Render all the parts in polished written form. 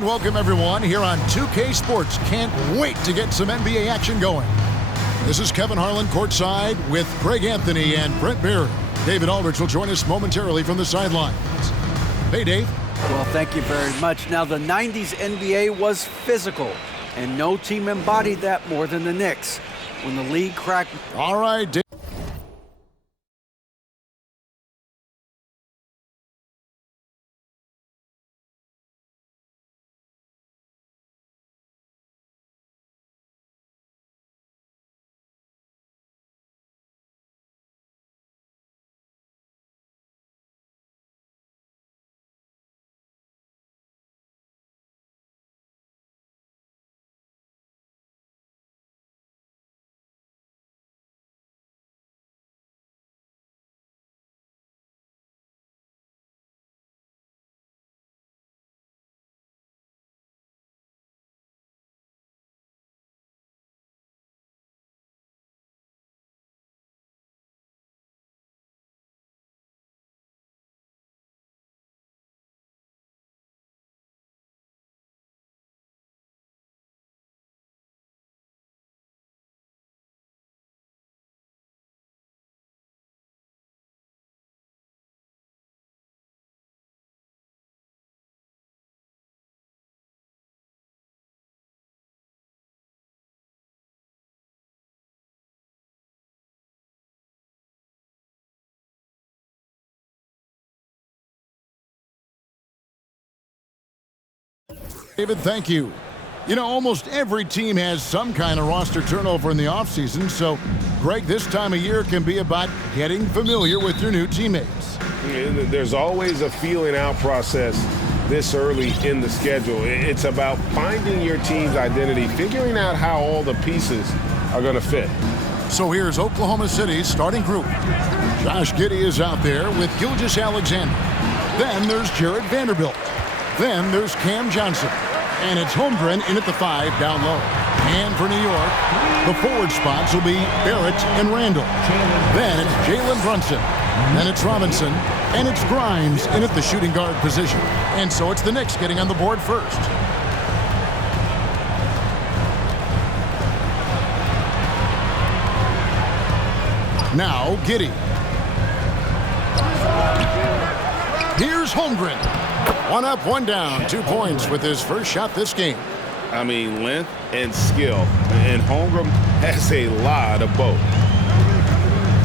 Welcome everyone here on 2K Sports. Can't wait to get some NBA action going. This is Kevin Harlan courtside with Greg Anthony and Brent Barry. David Aldridge will join us momentarily from the sidelines. Hey, Dave. Well, thank you very much. Now, the 90s NBA was physical, and no team embodied that more than the Knicks. When the league cracked... All right, Dave. David, thank you. You know, almost every team has some kind of roster turnover in the offseason, so, Greg, this time of year can be about getting familiar with your new teammates. There's always a feeling out process this early in the schedule. It's about finding your team's identity, figuring out how all the pieces are going to fit. So here's Oklahoma City's starting group. Josh Giddey is out there with Gilgeous-Alexander. Then there's Jared Vanderbilt. Then there's Cam Johnson. And it's Holmgren in at the 5 down low. And for New York, the forward spots will be Barrett and Randall. Then it's Jalen Brunson. Then it's Robinson. And it's Grimes in at the shooting guard position. And so it's the Knicks getting on the board first. Now Giddey. Here's Holmgren. One up, one down. 2 points with his first shot this game. I mean, length and skill. And Holmgren has a lot of both.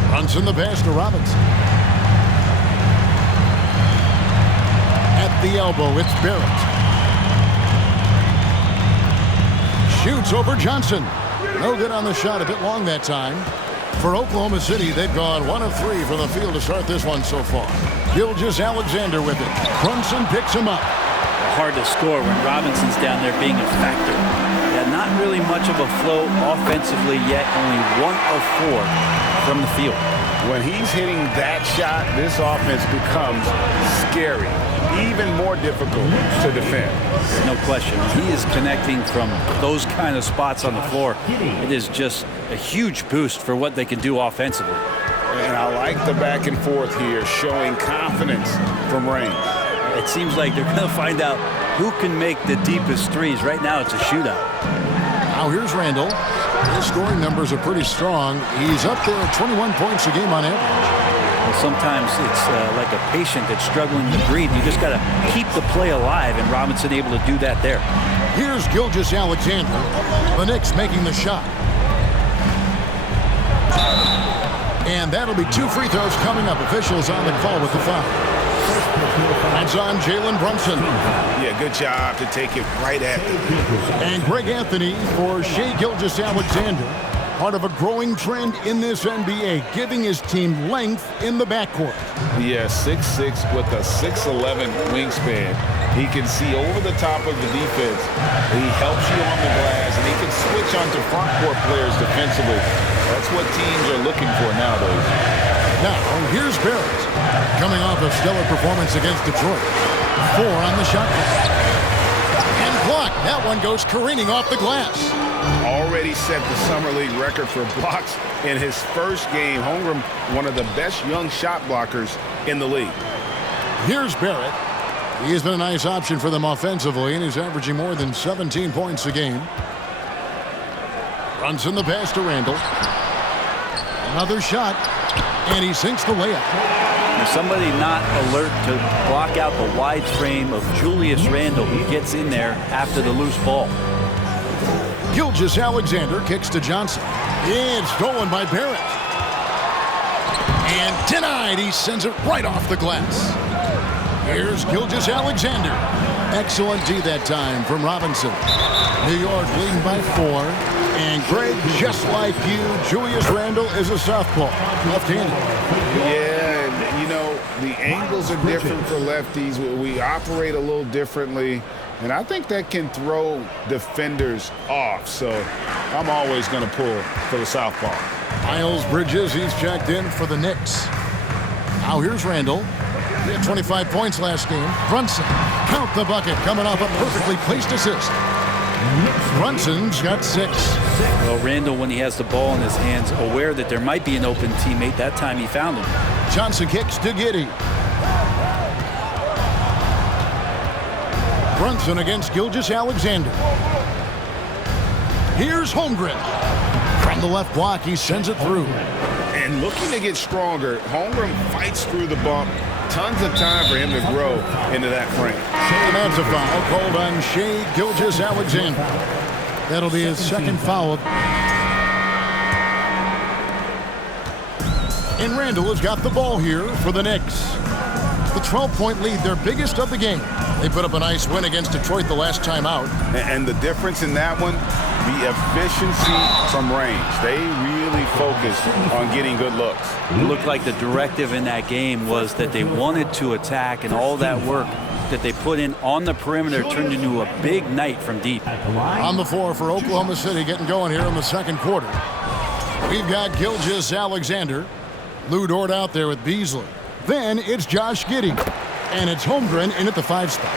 Brunson the pass to Robinson. At the elbow, it's Barrett. Shoots over Johnson. No good on the shot, a bit long that time. For Oklahoma City, they've gone 1 of 3 from the field to start this one so far. Gilgeous-Alexander with it. Brunson picks him up. Hard to score when Robinson's down there being a factor. Yeah, not really much of a flow offensively yet. Only 1 of 4 from the field. When he's hitting that shot, this offense becomes scary. Even more difficult to defend. No question. He is connecting from those kind of spots on the floor. It is just a huge boost for what they can do offensively. And I like the back and forth here, showing confidence from range. It seems like they're going to find out who can make the deepest threes. Right now, it's a shootout. Now here's Randall. His scoring numbers are pretty strong. He's up there at 21 points a game on average. Well, sometimes it's like a patient that's struggling to breathe. You just got to keep the play alive, and Robinson able to do that there. Here's Gilgeous-Alexander. The Knicks making the shot. And that'll be 2 free throws coming up. Officials on the call with the foul. That's on Jalen Brunson. Yeah, good job to take it right at them. And Greg Anthony for Shai Gilgeous-Alexander. Part of a growing trend in this NBA, giving his team length in the backcourt. Yeah, 6'6" with a 6'11" wingspan. He can see over the top of the defense. He helps you on the glass, and he can switch onto front court players defensively. That's what teams are looking for nowadays. Now, here's Barrett. Coming off a stellar performance against Detroit. 4 on the shot clock. And blocked. That one goes careening off the glass. Already set the Summer League record for blocks in his first game. Holmgren, one of the best young shot blockers in the league. Here's Barrett. He's been a nice option for them offensively, and he's averaging more than 17 points a game. Brunson the pass to Randall. Another shot, and he sinks the layup. There's somebody not alert to block out the wide frame of Julius Randle, who gets in there after the loose ball. Gilgeous-Alexander kicks to Johnson. It's stolen by Barrett. And denied. He sends it right off the glass. Here's Gilgeous-Alexander. Excellent D that time from Robinson. New York leading by 4. And Greg, just like you, Julius Randle is a southpaw, left-handed. Yeah, and you know, the angles are different for lefties. We operate a little differently, and I think that can throw defenders off. So I'm always going to pull for the southpaw. Miles Bridges, he's checked in for the Knicks. Now here's Randle. He had 25 points last game. Brunson, count the bucket, coming off a perfectly placed assist. Brunson's got 6. Well, Randle, when he has the ball in his hands, aware that there might be an open teammate, that time he found him. Johnson kicks to Giddey. Brunson against Gilgeous-Alexander. Here's Holmgren. From the left block, he sends it through. And looking to get stronger, Holmgren fights through the bump. Tons of time for him to grow into that frame. And that's a foul called on Shai Gilgeous-Alexander. That'll be his second foul. And Randle has got the ball here for the Knicks. The 12-point lead, their biggest of the game. They put up a nice win against Detroit the last time out. And the difference in that one, the efficiency from range. They really focused on getting good looks. It looked like the directive in that game was that they wanted to attack, and all that work that they put in on the perimeter turned into a big night from deep. On the floor for Oklahoma City, getting going here in the second quarter. We've got Gilgeous-Alexander. Lou Dort out there with Beasley. Then it's Josh Giddey. And it's Holmgren in at the 5 spot.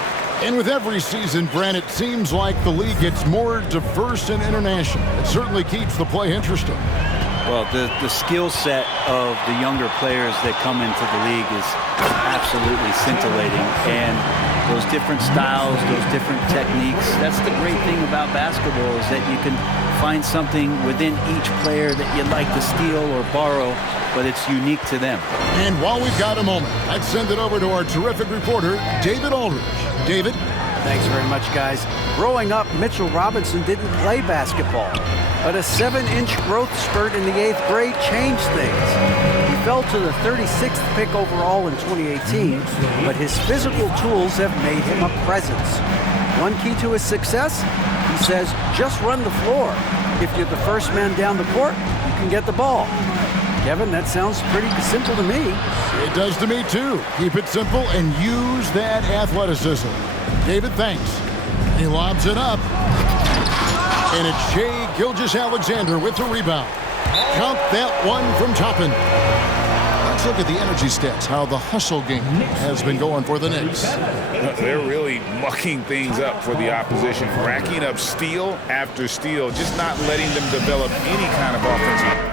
And with every season, Brent, it seems like the league gets more diverse and international. It certainly keeps the play interesting. Well, the skill set of the younger players that come into the league is absolutely scintillating. And those different styles, those different techniques, that's the great thing about basketball, is that you can find something within each player that you'd like to steal or borrow, but it's unique to them. And while we've got a moment, let's send it over to our terrific reporter, David Aldridge. David? Thanks very much, guys. Growing up, Mitchell Robinson didn't play basketball, but a 7-inch growth spurt in the 8th grade changed things. He fell to the 36th pick overall in 2018, but his physical tools have made him a presence. One key to his success, he says, just run the floor. If you're the first man down the court, you can get the ball. Kevin, that sounds pretty simple to me. It does to me, too. Keep it simple and use that athleticism. David, thanks. He lobs it up. And it's Shai Gilgeous-Alexander with the rebound. Count that one from Toppin. Let's look at the energy stats, how the hustle game has been going for the Knicks. They're really mucking things up for the opposition, racking up steal after steal, just not letting them develop any kind of offensive.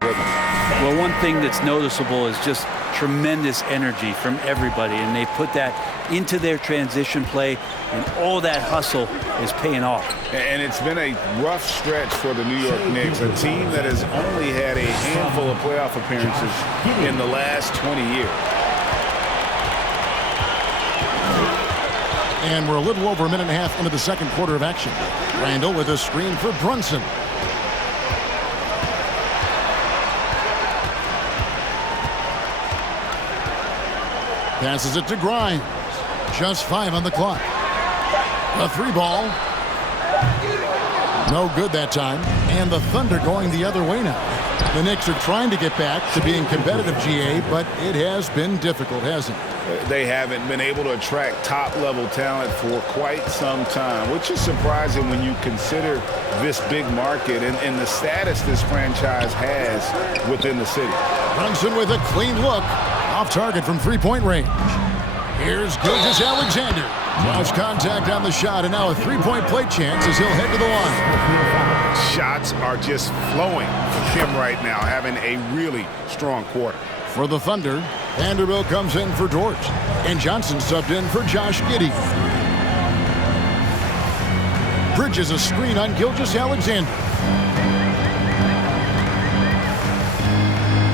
Well, one thing that's noticeable is just tremendous energy from everybody, and they put that into their transition play, and all that hustle is paying off. And it's been a rough stretch for the New York Knicks, a team that has only had a handful of playoff appearances in the last 20 years. And we're a little over a minute and a half into the second quarter of action. Randle with a screen for Brunson. Passes it to Grimes. Just 5 on the clock. A 3 ball. No good that time. And the Thunder going the other way now. The Knicks are trying to get back to being competitive, GA, but it has been difficult, hasn't it? They haven't been able to attract top-level talent for quite some time, which is surprising when you consider this big market and the status this franchise has within the city. Brunson with a clean look. Off target from 3-point range. Here's Gilgeous-Alexander. Lost contact on the shot, and now a 3-point play chance as he'll head to the line. Shots are just flowing for him right now, having a really strong quarter. For the Thunder, Vanderbilt comes in for George. And Johnson subbed in for Josh Giddey. Bridges a screen on Gilgeous-Alexander.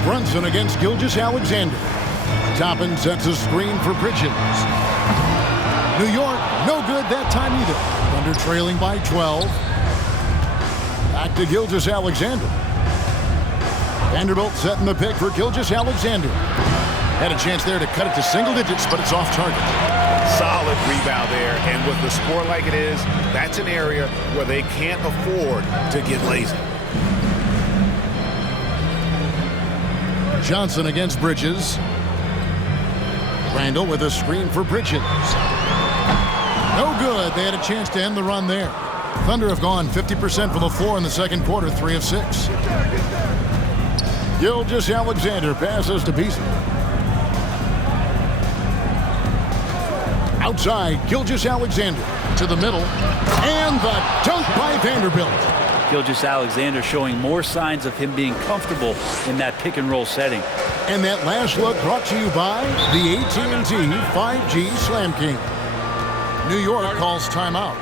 Brunson against Gilgeous-Alexander. Toppin sets a screen for Bridges. New York, no good that time either. Thunder trailing by 12. Back to Gilgeous-Alexander. Vanderbilt setting the pick for Gilgeous-Alexander. Had a chance there to cut it to single digits, but it's off target. Solid rebound there, and with the score like it is, that's an area where they can't afford to get lazy. Johnson against Bridges. Randall with a screen for Bridges. No good. They had a chance to end the run there. Thunder have gone 50% from the floor in the second quarter, 3 of 6. Gilgeous-Alexander passes to Beasley. Outside, Gilgeous-Alexander to the middle, and the dunk by Vanderbilt. Gilgeous-Alexander showing more signs of him being comfortable in that pick and roll setting. And that last look brought to you by the AT&T 5G Slam King. New York calls timeout.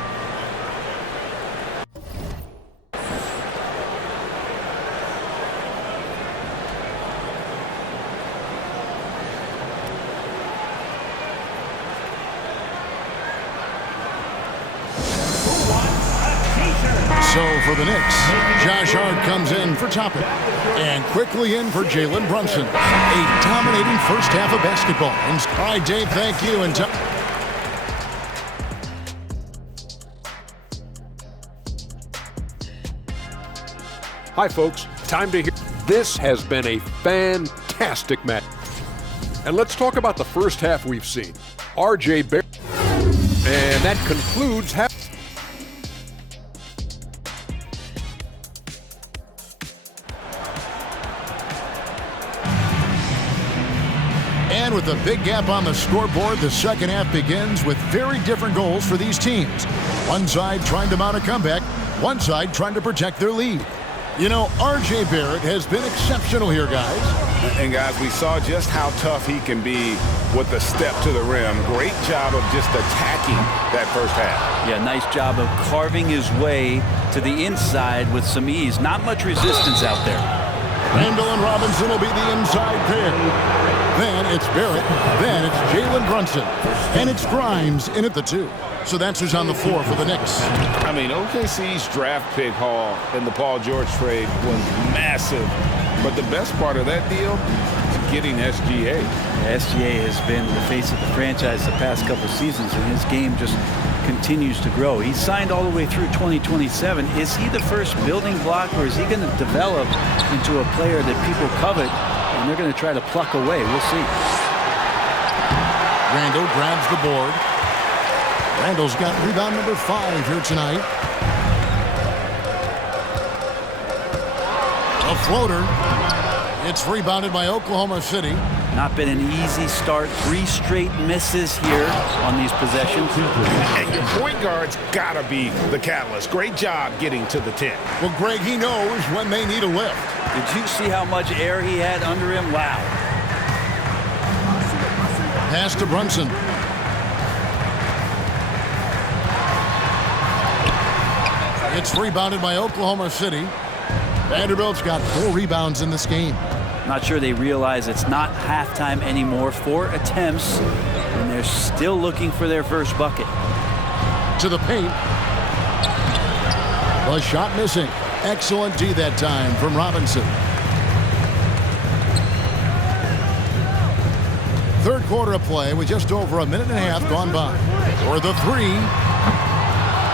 So for the Knicks, Josh Hart comes in for Toppin and quickly in for Jalen Brunson. A dominating first half of basketball. All right, Dave, thank you. And hi, folks. Time to hear. This has been a fantastic match. And let's talk about the first half we've seen. RJ Barrett. And that concludes half. And with a big gap on the scoreboard, the second half begins with very different goals for these teams. One side trying to mount a comeback, one side trying to protect their lead. You know, RJ Barrett has been exceptional here, guys. And guys, we saw just how tough he can be with the step to the rim. Great job of just attacking that first half. Yeah, nice job of carving his way to the inside with some ease. Not much resistance out there. Randall and Robinson will be the inside pair. Then it's Barrett. Then it's Jalen Brunson. And it's Grimes in at the 2. So that's who's on the floor for the Knicks. I mean, OKC's draft pick haul in the Paul George trade was massive. But the best part of that deal is getting SGA. SGA has been the face of the franchise the past couple seasons, and his game just continues to grow. He's signed all the way through 2027. Is he the first building block, or is he going to develop into a player that people covet and they're going to try to pluck away? We'll see. Randall grabs the board. Randall's got rebound number 5 here tonight. A floater. It's rebounded by Oklahoma City. Not been an easy start. 3 straight misses here on these possessions. And your point guard's got to be the catalyst. Great job getting to the 10. Well, Greg, he knows when they need a lift. Did you see how much air he had under him? Wow. Pass to Brunson. It's rebounded by Oklahoma City. Vanderbilt's got 4 rebounds in this game. Not sure they realize it's not halftime anymore. 4 attempts, and they're still looking for their first bucket. To the paint. The shot missing. Excellent D that time from Robinson. Third quarter of play with just over a minute and a half gone by. For the 3.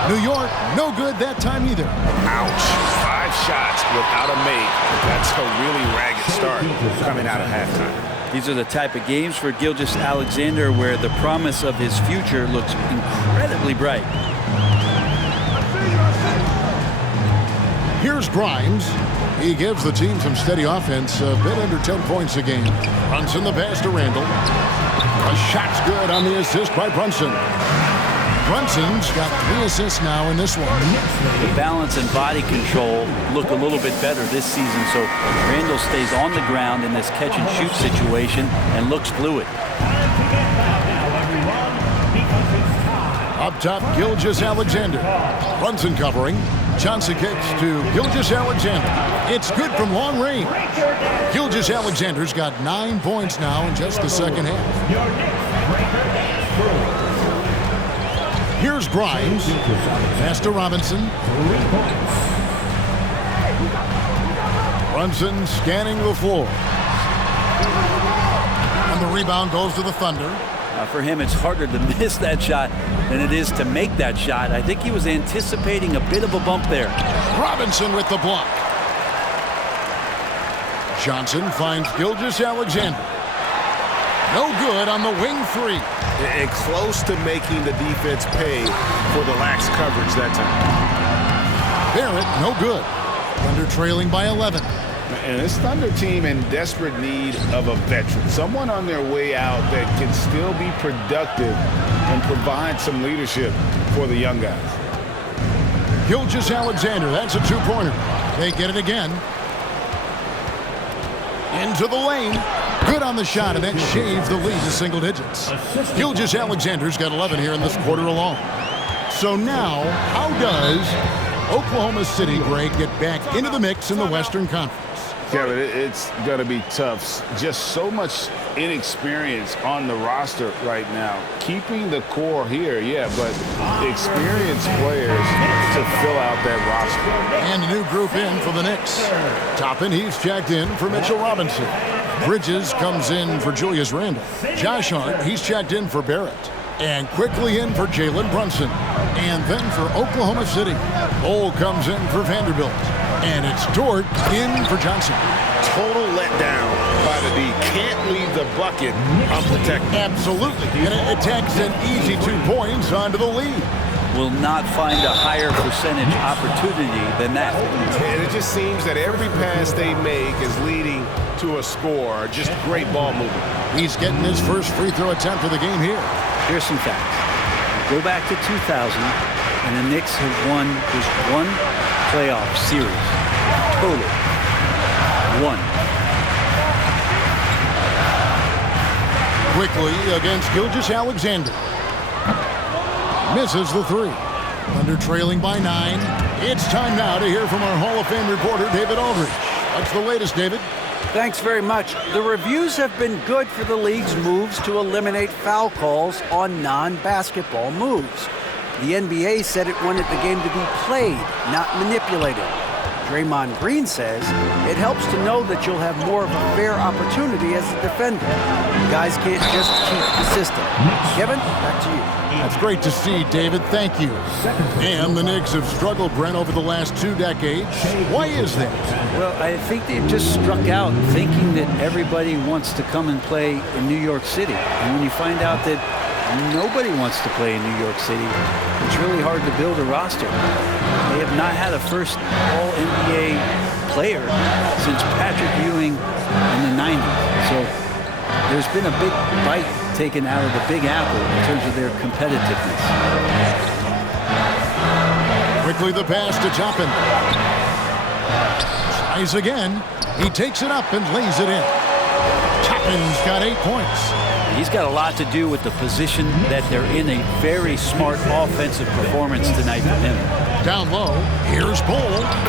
New York, no good that time either. Ouch. 5 shots without a make. That's a really ragged start coming out of halftime. These are the type of games for Gilgeous-Alexander where the promise of his future looks incredibly bright. Here's Grimes. He gives the team some steady offense, a bit under 10 points a game. Brunson the pass to Randall. A shot's good on the assist by Brunson. Brunson's got 3 assists now in this one. The balance and body control look a little bit better this season, so Randall stays on the ground in this catch-and-shoot situation and looks fluid. Up top, Gilgeous-Alexander. Brunson covering. Johnson kicks to Gilgeous-Alexander. It's good from long range. Gilgeous-Alexander's got 9 points now in just the second half. Here's Grimes. Pass to Robinson. Brunson scanning the floor. And the rebound goes to the Thunder. For him, it's harder to miss that shot than it is to make that shot. I think he was anticipating a bit of a bump there. Robinson with the block. Johnson finds Gilgeous-Alexander. No good on the wing 3. And close to making the defense pay for the lax coverage that time. Barrett, no good. Thunder trailing by 11. And this Thunder team in desperate need of a veteran, someone on their way out that can still be productive and provide some leadership for the young guys. Gilgeous-Alexander, that's a 2-pointer. They get it again. Into the lane. Good on the shot, and that shaves the lead to single digits. Gilgeous-Alexander's got 11 here in this quarter alone. So now, how does Oklahoma City, Greg, get back into the mix in the Western Conference? Kevin, it's going to be tough. Just so much inexperience on the roster right now. Keeping the core here, yeah, but experienced players to fill out that roster. And a new group in for the Knicks. Toppin, he's checked in for Mitchell Robinson. Bridges comes in for Julius Randle. Josh Hart, he's checked in for Barrett. And quickly in for Jalen Brunson. And then for Oklahoma City, Cole comes in for Vanderbilt. And it's Dort in for Johnson. Total letdown by the D. Can't leave the bucket unprotected. Absolutely. And it takes an easy 2 points onto the lead. Will not find a higher percentage opportunity than that. And it just seems that every pass they make is leading to a score. Just great ball movement. He's getting his first free throw attempt of the game here. Here's some facts. Go back to 2000, and the Knicks have won just one playoff series. Total. One. Quickly against Gilgeous-Alexander. Misses the 3. Under trailing by 9. It's time now to hear from our Hall of Fame reporter, David Aldridge. What's the latest, David? Thanks very much. The reviews have been good for the league's moves to eliminate foul calls on non-basketball moves. The NBA said it wanted the game to be played, not manipulated. Draymond Green says it helps to know that you'll have more of a fair opportunity as a defender. Guys can't just cheat the system. Kevin, back to you. That's great to see, David. Thank you. And the Knicks have struggled, Brent, over the last 2 decades. Why is that? Well, I think they've just struck out thinking that everybody wants to come and play in New York City. And when you find out that nobody wants to play in New York City, it's really hard to build a roster. They have not had a first All-NBA player since Patrick Ewing in the 90s. So there's been a big bite taken out of the Big Apple in terms of their competitiveness. Quickly the pass to Toppin. Tries again. He takes it up and lays it in. Toppin's got 8 points. He's got a lot to do with the position that they're in. A very smart offensive performance tonight from him. Down low, here's Bull,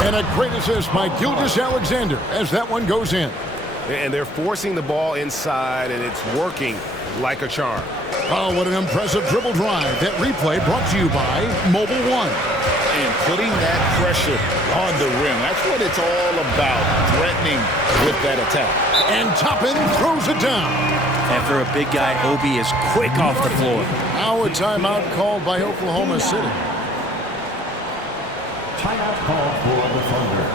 and a great assist by Gilgeous-Alexander as that one goes in. And they're forcing the ball inside, and it's working like a charm. Oh, what an impressive dribble drive. That replay brought to you by Mobile One. And putting that pressure on the rim. That's what it's all about, threatening with that attack. And Toppin throws it down. And for a big guy, Obi is quick off the floor. Now a timeout called by Oklahoma City. Timeout called for the Thunder.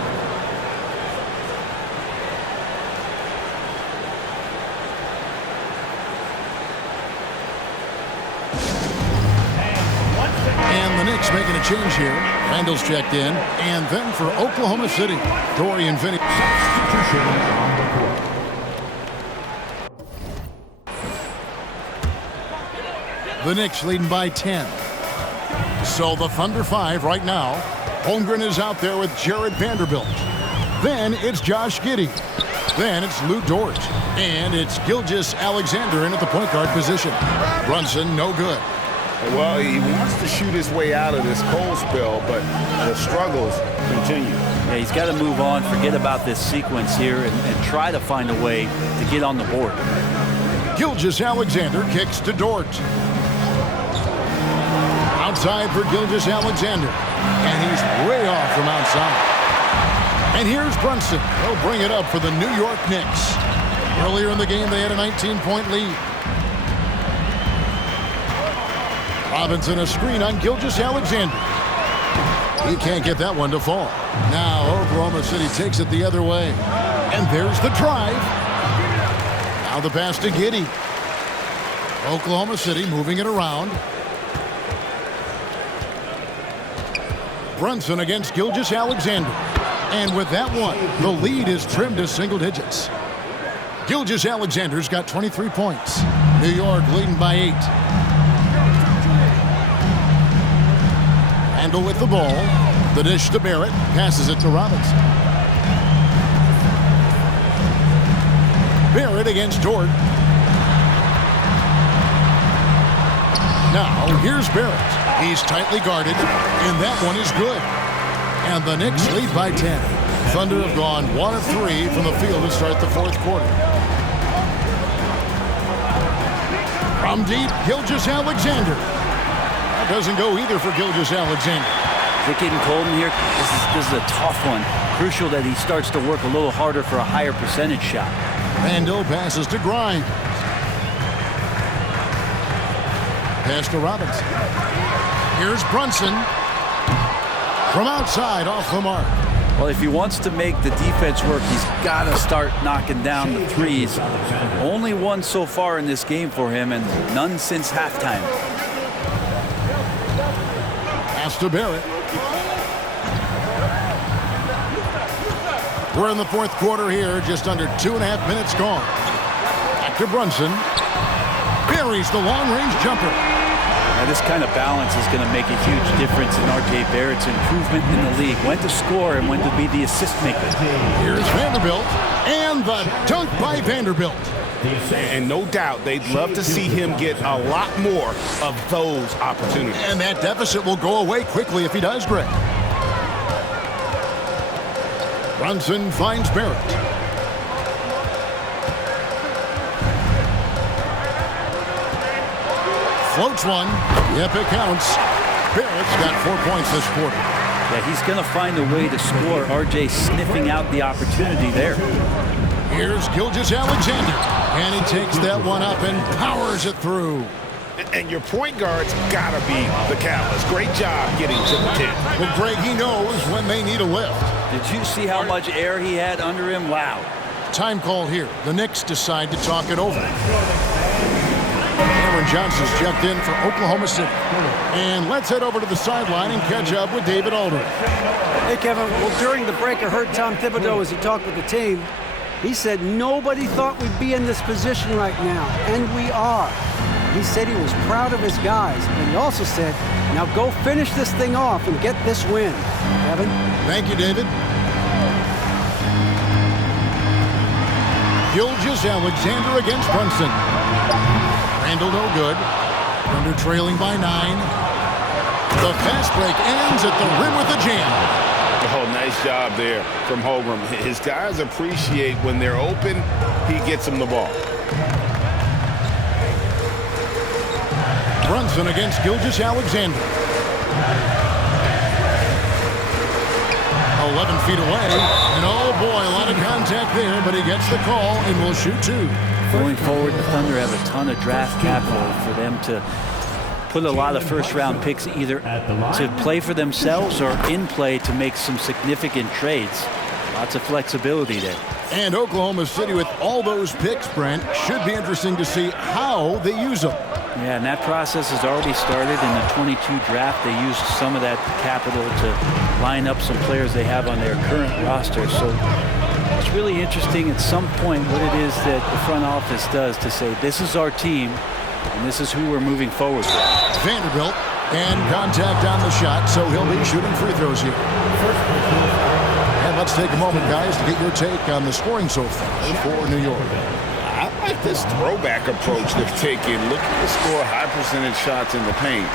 And the Knicks making a change here. Randall's checked in. And then for Oklahoma City, Dorian Finney. Substitution on the court. The Knicks leading by 10. So the Thunder 5 right now. Holmgren is out there with Jared Vanderbilt. Then it's Josh Giddey. Then it's Lou Dort. And it's Gilgeous Alexander in at the point guard position. Brunson, no good. Well, he wants to shoot his way out of this cold spell, but the struggles continue. Yeah, he's got to move on, forget about this sequence here, and try to find a way to get on the board. Gilgeous Alexander kicks to Dort. Outside for Gilgeous Alexander. And he's way off from outside. And here's Brunson. He'll bring it up for the New York Knicks. Earlier in the game, they had a 19-point lead. Robinson a screen on Gilgeous Alexander. He can't get that one to fall. Now Oklahoma City takes it the other way. And there's the drive. Now the pass to Giddey. Oklahoma City moving it around. Brunson against Gilgeous Alexander. And with that one, the lead is trimmed to single digits. Gilgeous Alexander's got 23 points. New York leading by 8. Handle with the ball. The dish to Barrett. Passes it to Robinson. Barrett against Dort. Now, here's Barrett. He's tightly guarded, and that one is good. And the Knicks lead by 10. Thunder have gone 1 of 3 from the field to start the fourth quarter. From deep, Gilgeous Alexander. That doesn't go either for Gilgeous Alexander. Is it getting cold in here? This is a tough one. Crucial that he starts to work a little harder for a higher percentage shot. Randall passes to Grimes. Pass to Robinson. Here's Brunson. From outside, off the mark. Well, if he wants to make the defense work, he's got to start knocking down the threes. Only one so far in this game for him, and none since halftime. Pass to Barrett. We're in the fourth quarter here, just under 2.5 minutes gone. Back to Brunson. Buries the long-range jumper. Now, this kind of balance is going to make a huge difference in R.J. Barrett's improvement in the league. When to score and when to be the assist maker. Here's Vanderbilt. And the dunk by Vanderbilt. And no doubt they'd love to see him get a lot more of those opportunities. And that deficit will go away quickly if he does, Greg. Brunson finds Barrett. Floats one. Yep, it counts. Barrett's got 4 points this quarter. Yeah, he's going to find a way to score. R.J. sniffing out the opportunity there. Here's Gilgeous Alexander. And he takes that one up and powers it through. And your point guard's got to be the catalyst. Great job getting to the 10. Well, Greg, he knows when they need a lift. Did you see how much air he had under him? Wow. Time call here. The Knicks decide to talk it over. Cameron Johnson's checked in for Oklahoma City. And let's head over to the sideline and catch up with David Aldridge. Hey, Kevin. Well, during the break, I heard Tom Thibodeau as he talked with the team. He said nobody thought we'd be in this position right now, and we are. He said he was proud of his guys, and he also said, now go finish this thing off and get this win. Kevin? Thank you, David. Gilgeous Alexander against Brunson. Randall no good. Thunder trailing by 9. The fast break ends at the rim with a jam. Oh, nice job there from Holmgren. His guys appreciate when they're open, he gets them the ball. Brunson against Gilgeous Alexander. 11 feet away. And oh boy, a lot of contact there, but he gets the call and will shoot 2. Going forward, the Thunder have a ton of draft capital for them to put a lot of first-round picks either to play for themselves or in play to make some significant trades. Lots of flexibility there. And Oklahoma City with all those picks, Brent, should be interesting to see how they use them. Yeah, and that process has already started in the 22 draft. They used some of that capital to line up some players they have on their current roster. So it's really interesting at some point what it is that the front office does to say, this is our team, and this is who we're moving forward with. Vanderbilt And contact on the shot, so he'll be shooting free throws here. And let's take a moment, guys, to get your take on the scoring so far for New York. I like this throwback approach they've taken. Looking to score high percentage shots in the paint.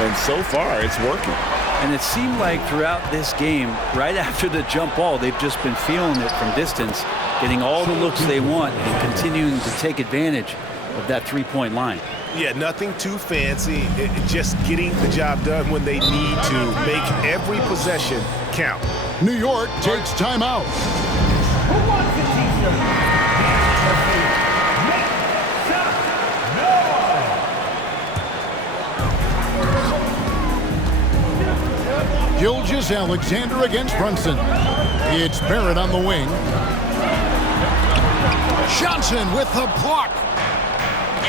And so far, it's working. And it seemed like throughout this game, right after the jump ball, they've just been feeling it from distance, getting all the looks they want and continuing to take advantage of that three-point line. Yeah, nothing too fancy. Just getting the job done when they need to. Make every possession count. New York takes timeout. Who wants a t-shirt? Gilgeous-Alexander against Brunson. It's Barrett on the wing. Johnson with the block.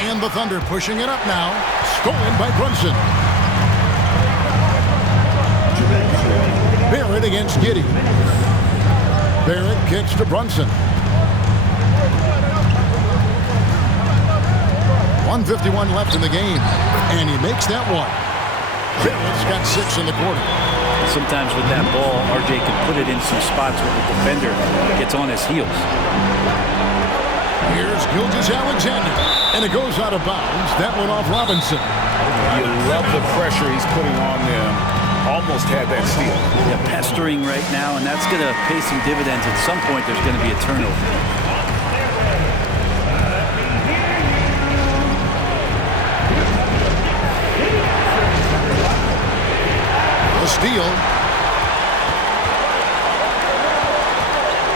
And the Thunder pushing it up now. Stolen by Brunson. Barrett against Giddey. Barrett kicks to Brunson. 1:51 left in the game. And he makes that one. Barrett's got 6 in the quarter. Sometimes with that ball, RJ can put it in some spots where the defender gets on his heels. Here's Gilgeous-Alexander, and it goes out of bounds. That one off Robinson. You love the pressure he's putting on them. Almost had that steal. They're pestering right now, and that's going to pay some dividends. At some point, there's going to be a turnover. A steal.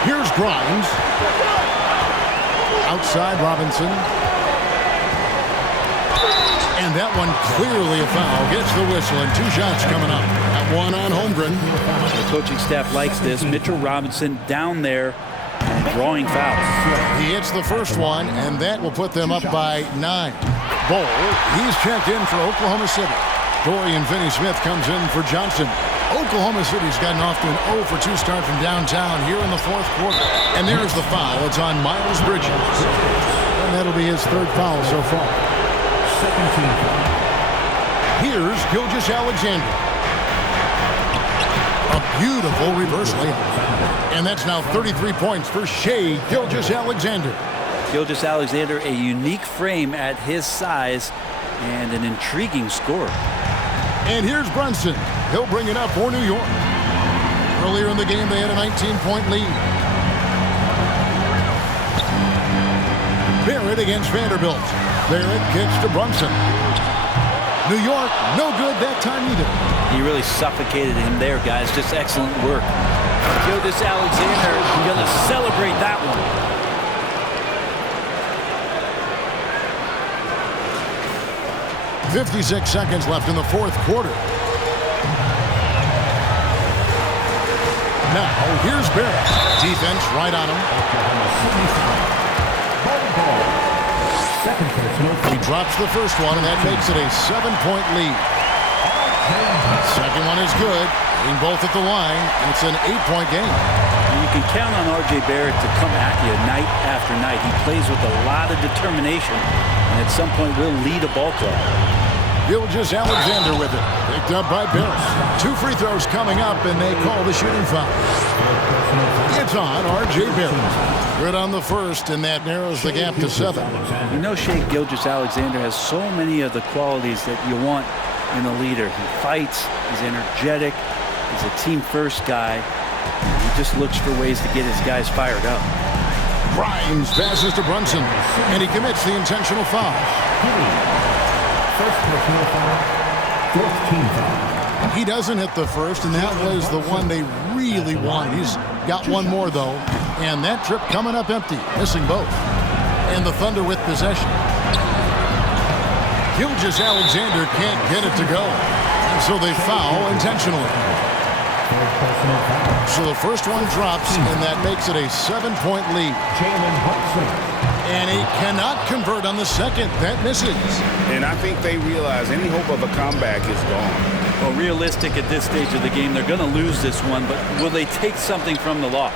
Here's Grimes. Outside Robinson. And that one clearly a foul. Gets the whistle and 2 shots coming up. That one on Holmgren. The coaching staff likes this. Mitchell Robinson down there and drawing fouls. He hits the first one, and that will put them up by 9. Bol, he's checked in for Oklahoma City. Dorian Finney-Smith comes in for Johnson. Oklahoma City's gotten off to an 0 for 2 start from downtown here in the 4th quarter. And there's the foul. It's on Miles Bridges. And that'll be his 3rd foul so far. Second team foul. Here's Gilgeous-Alexander. A beautiful reverse layup. And that's now 33 points for Shai Gilgeous-Alexander. Gilgeous-Alexander, a unique frame at his size and an intriguing scorer. And here's Brunson. He'll bring it up for New York. Earlier in the game, they had a 19-point lead. Barrett against Vanderbilt. Barrett kicks to Brunson. New York, no good that time either. He really suffocated him there, guys. Just excellent work. Gilgeous-Alexander going to celebrate that one. 56 seconds left in the 4th quarter. Now, here's Barrett. Defense right on him. He drops the first one, and that makes it a 7-point lead. Second one is good. Hitting both at the line, and it's an 8-point game. And you can count on R.J. Barrett to come at you night after night. He plays with a lot of determination, and at some point will lead a ball club. Gilgeous-Alexander with it. Picked up by Barrett. 2 free throws coming up, and they call the shooting foul. It's on R.J. Barrett. Good on the first, and that narrows the gap to 7. You know, Shai Gilgeous-Alexander has so many of the qualities that you want in a leader. He fights, he's energetic, he's a team-first guy. He just looks for ways to get his guys fired up. Grimes passes to Brunson, and he commits the intentional foul. First personal foul, 4th team foul. He doesn't hit the first, and that was the one they really wanted. He's got one more, though, and that trip coming up empty, missing both. And the Thunder with possession. Gilgeous-Alexander can't get it to go, so they foul intentionally. So the first one drops, and that makes it a 7-point lead. And he cannot convert on the second. That misses. And I think they realize any hope of a comeback is gone. Well, realistic at this stage of the game, they're going to lose this one, but will they take something from the loss?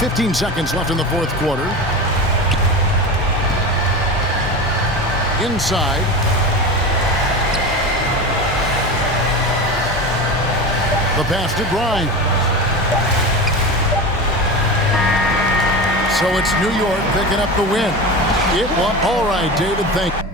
15 seconds left in the 4th quarter. Inside. The pass to Grimes. So it's New York picking up the win. All right, David, thank you.